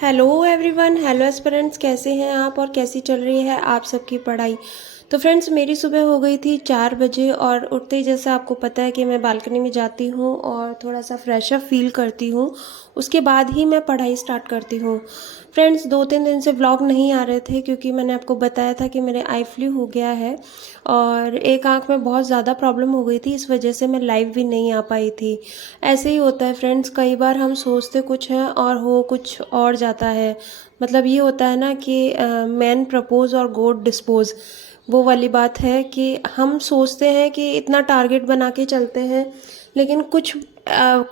Hello everyone, hello aspirants, कैसे हैं आप और कैसी चल रही है आप सबकी पढ़ाई। तो फ्रेंड्स, मेरी सुबह हो गई थी 4 बजे और उठते ही जैसे आपको पता है कि मैं बालकनी में जाती हूँ और थोड़ा सा फ्रेश अप फील करती हूँ। उसके बाद ही मैं पढ़ाई स्टार्ट करती हूँ। फ्रेंड्स, 2-3 दिन से व्लॉग नहीं आ रहे थे क्योंकि मैंने आपको बताया था कि मेरे आई फ्लू हो गया है और एक आंख में बहुत ज़्यादा प्रॉब्लम हो गई थी। इस वजह से मैं लाइव भी नहीं आ पाई थी। ऐसे ही होता है फ्रेंड्स, कई बार हम सोचते कुछ हैं और हो कुछ और जाता है। मतलब ये होता है ना कि मैन प्रपोज और गॉड डिस्पोज, वो वाली बात है कि हम सोचते हैं कि इतना टारगेट बना के चलते हैं, लेकिन कुछ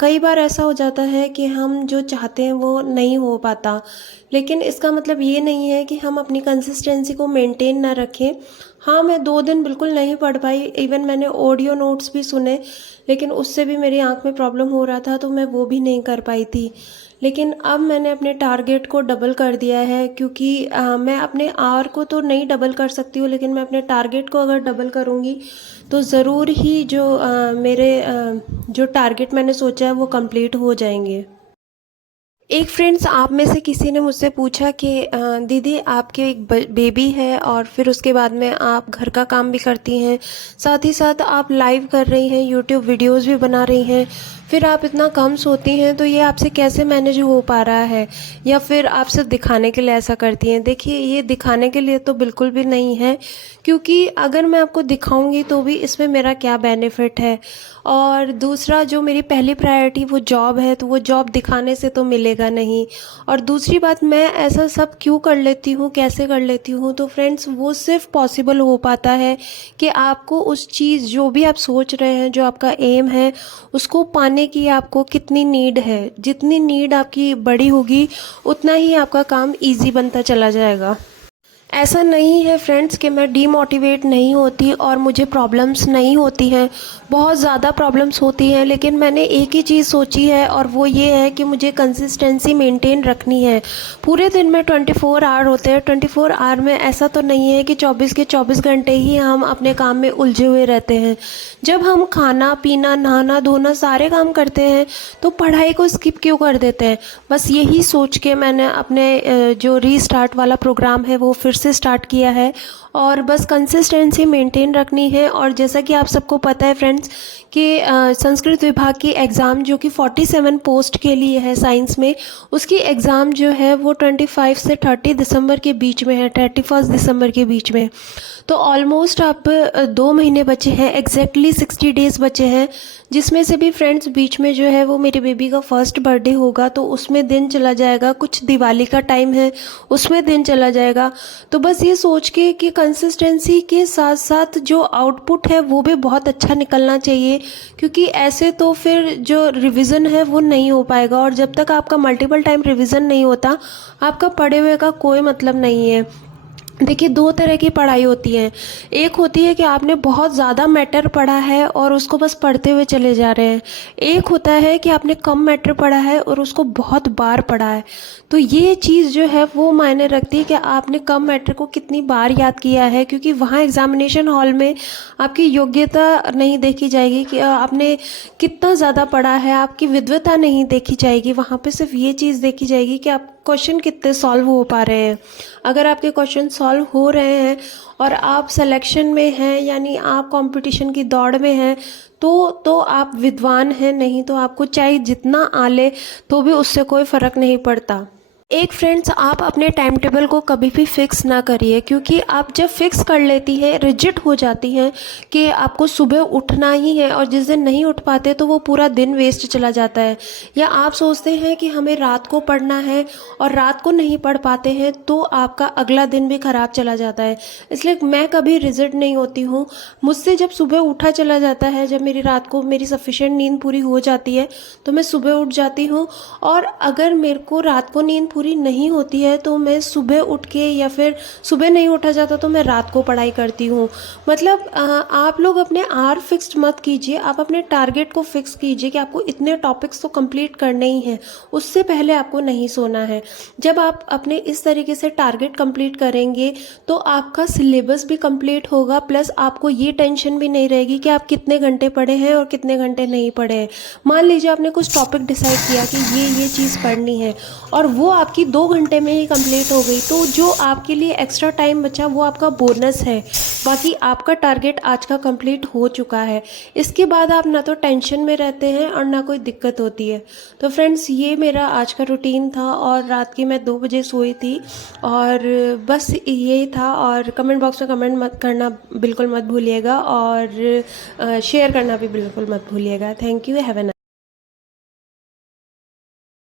कई बार ऐसा हो जाता है कि हम जो चाहते हैं वो नहीं हो पाता। लेकिन इसका मतलब ये नहीं है कि हम अपनी कंसिस्टेंसी को मेंटेन ना रखें। हाँ, मैं 2 दिन बिल्कुल नहीं पढ़ पाई, इवन मैंने ऑडियो नोट्स भी सुने, लेकिन उससे भी मेरी आंख में प्रॉब्लम हो रहा था तो मैं वो भी नहीं कर पाई थी। लेकिन अब मैंने अपने टारगेट को डबल कर दिया है क्योंकि मैं अपने आवर को तो नहीं डबल कर सकती हूँ, लेकिन मैं अपने टारगेट को अगर डबल करूँगी तो ज़रूर ही जो मेरे जो टारगेट मैंने सोचा है वो कंप्लीट हो जाएंगे। एक फ्रेंड्स, आप में से किसी ने मुझसे पूछा कि दीदी, आपके एक बेबी है और फिर उसके बाद में आप घर का काम भी करती हैं, साथ ही साथ आप लाइव कर रही हैं, यूट्यूब वीडियोस भी बना रही हैं, फिर आप इतना कम सोती हैं, तो ये आपसे कैसे मैनेज हो पा रहा है? या फिर आप सिर्फ दिखाने के लिए ऐसा करती हैं? देखिए, ये दिखाने के लिए तो बिल्कुल भी नहीं है, क्योंकि अगर मैं आपको दिखाऊंगी तो भी इसमें मेरा क्या बेनिफिट है। और दूसरा, जो मेरी पहली प्रायोरिटी वो जॉब है, तो वो जॉब दिखाने से तो मिलेगा नहीं। और दूसरी बात, मैं ऐसा सब क्यों कर लेती हूँ, कैसे कर लेती हूँ, तो फ्रेंड्स, वो सिर्फ पॉसिबल हो पाता है कि आपको उस चीज़ जो भी आप सोच रहे हैं, जो आपका एम है, उसको पाने की आपको कितनी नीड है। जितनी नीड आपकी बड़ी होगी उतना ही आपका काम इजी बनता चला जाएगा। ऐसा नहीं है फ्रेंड्स कि मैं डीमोटिवेट नहीं होती और मुझे प्रॉब्लम्स नहीं होती हैं, बहुत ज़्यादा प्रॉब्लम्स होती हैं, लेकिन मैंने एक ही चीज़ सोची है और वो ये है कि मुझे कंसिस्टेंसी मेंटेन रखनी है। पूरे दिन में 24 आवर होते हैं, 24 आवर में ऐसा तो नहीं है कि 24 के 24 घंटे ही हम अपने काम में उलझे हुए रहते हैं। जब हम खाना पीना नहाना धोना सारे काम करते हैं तो पढ़ाई को स्किप क्यों कर देते हैं? बस यही सोच के मैंने अपने जो रीस्टार्ट वाला प्रोग्राम है वो फिर से स्टार्ट किया है और बस कंसिस्टेंसी मेंटेन रखनी है। और जैसा कि आप सबको पता है फ्रेंड्स कि संस्कृत विभाग की एग्ज़ाम जो कि 47 पोस्ट के लिए है साइंस में, उसकी एग्ज़ाम जो है वो 25 से 30 दिसंबर के बीच में है, 31 दिसंबर के बीच में। तो ऑलमोस्ट आप 2 महीने बचे हैं, एग्जैक्टली 60 डेज़ बचे हैं, जिसमें से भी फ्रेंड्स बीच में जो है वो मेरे बेबी का फर्स्ट बर्थडे होगा, तो उसमें दिन चला जाएगा, कुछ दिवाली का टाइम है उसमें दिन चला जाएगा। तो बस ये सोच के कि कंसिस्टेंसी के साथ साथ जो आउटपुट है वो भी बहुत अच्छा निकलना चाहिए, क्योंकि ऐसे तो फिर जो रिवीजन है वो नहीं हो पाएगा, और जब तक आपका मल्टीपल टाइम रिवीजन नहीं होता आपका पढ़े हुए का कोई मतलब नहीं है। देखिए, 2 तरह की पढ़ाई होती है। एक होती है कि आपने बहुत ज़्यादा मैटर पढ़ा है और उसको बस पढ़ते हुए चले जा रहे हैं। एक होता है कि आपने कम मैटर पढ़ा है और उसको बहुत बार पढ़ा है। तो ये चीज़ जो है वो मायने रखती है कि आपने कम मैटर को कितनी बार याद किया है, क्योंकि वहाँ एग्जामिनेशन हॉल में आपकी योग्यता नहीं देखी जाएगी कि आपने कितना ज़्यादा पढ़ा है, आपकी विद्वता नहीं देखी जाएगी। वहाँ पे सिर्फ ये चीज़ देखी जाएगी कि आप क्वेश्चन कितने सॉल्व हो पा रहे हैं। अगर आपके क्वेश्चन सॉल्व हो रहे हैं और आप सिलेक्शन में हैं, यानी आप कंपटीशन की दौड़ में हैं, तो आप विद्वान हैं, नहीं तो आपको चाहे जितना आले तो भी उससे कोई फ़र्क नहीं पड़ता। एक फ्रेंड्स, आप अपने टाइम टेबल को कभी भी फिक्स ना करिए, क्योंकि आप जब फिक्स कर लेती हैं, रिजिड हो जाती हैं कि आपको सुबह उठना ही है, और जिस दिन नहीं उठ पाते तो वो पूरा दिन वेस्ट चला जाता है। या आप सोचते हैं कि हमें रात को पढ़ना है और रात को नहीं पढ़ पाते हैं तो आपका अगला दिन भी ख़राब चला जाता है। इसलिए मैं कभी रिजिड नहीं होती हूँ। मुझसे जब सुबह उठा चला जाता है, जब मेरी रात को मेरी सफिशिएंट नींद पूरी हो जाती है तो मैं सुबह उठ जाती हूँ, और अगर मेरे को रात को नींद पूरी नहीं होती है तो मैं सुबह उठ के, या फिर सुबह नहीं उठा जाता तो मैं रात को पढ़ाई करती हूँ। मतलब आप लोग अपने आवर फिक्स्ड मत कीजिए, आप अपने टारगेट को फिक्स कीजिए कि आपको इतने टॉपिक्स तो कंप्लीट करने ही हैं, उससे पहले आपको नहीं सोना है। जब आप अपने इस तरीके से टारगेट कंप्लीट करेंगे तो आपका सिलेबस भी कंप्लीट होगा, प्लस आपको ये टेंशन भी नहीं रहेगी कि आप कितने घंटे पढ़े हैं और कितने घंटे नहीं पढ़े हैं। मान लीजिए आपने कुछ टॉपिक डिसाइड किया कि ये चीज़ पढ़नी है और वो आप आपकी 2 घंटे में ही कंप्लीट हो गई, तो जो आपके लिए एक्स्ट्रा टाइम बचा वो आपका बोनस है। बाकी आपका टारगेट आज का कंप्लीट हो चुका है। इसके बाद आप ना तो टेंशन में रहते हैं और ना कोई दिक्कत होती है। तो फ्रेंड्स, ये मेरा आज का रूटीन था और रात की मैं 2 बजे सोई थी और बस यही था। और कमेंट बॉक्स में कमेंट मत करना बिल्कुल मत भूलिएगा और शेयर करना भी बिल्कुल मत भूलिएगा। Thank you, have a